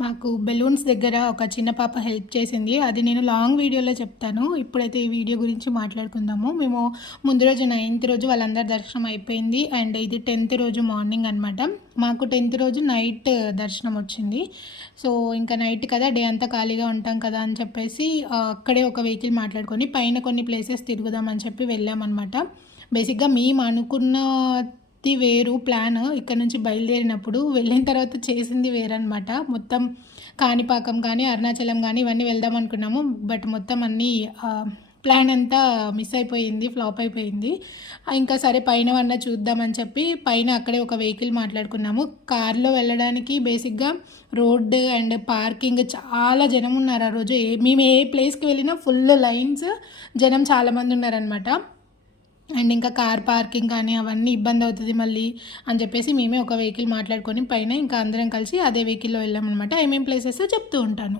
మాకు బెలూన్స్ దగ్గర ఒక చిన్న పాప హెల్ప్ చేసింది. అది నేను లాంగ్ వీడియోలో చెప్తాను. ఇప్పుడైతే ఈ వీడియో గురించి మాట్లాడుకుందాము. మేము ముందు రోజు 9th రోజు వాళ్ళందరి దర్శనం అయిపోయింది. అండ్ ఇది 10th రోజు మార్నింగ్ అనమాట. మాకు 10th రోజు నైట్ దర్శనం వచ్చింది. సో ఇంకా నైట్ కదా, డే అంతా ఖాళీగా ఉంటాం కదా అని చెప్పేసి అక్కడే ఒక వెహికల్ మాట్లాడుకొని పైన కొన్ని ప్లేసెస్ తిరుగుదామని చెప్పి వెళ్ళామన్నమాట. బేసిక్గా మేము అనుకున్న వేరు ప్లాన్. ఇక్కడ నుంచి బయలుదేరినప్పుడు వెళ్ళిన తర్వాత చేసింది వేరనమాట. మొత్తం కాణిపాకం కానీ అరుణాచలం కానీ ఇవన్నీ వెళ్దాం అనుకున్నాము. బట్ మొత్తం అన్నీ ప్లాన్ అంతా మిస్ అయిపోయింది, ఫ్లాప్ అయిపోయింది. ఇంకా సరే పైన వన్న చూద్దామని చెప్పి పైన అక్కడే ఒక వెహికల్ మాట్లాడుకున్నాము. కార్లో వెళ్ళడానికి బేసిక్గా రోడ్డు అండ్ పార్కింగ్ చాలా జనం ఉన్నారు ఆ రోజు. మేము ఏ ప్లేస్కి వెళ్ళినా ఫుల్ లైన్స్, జనం చాలామంది ఉన్నారనమాట. అండ్ ఇంకా కార్ పార్కింగ్ కానీ అవన్నీ ఇబ్బంది అవుతుంది మళ్ళీ అని చెప్పేసి మేమే ఒక వెహికల్ మాట్లాడుకొని పైన ఇంకా అందరం కలిసి అదే వెహికల్లో వెళ్ళామన్నమాట. ఏమేమి ప్లేసెస్ చెప్తూ ఉంటాను.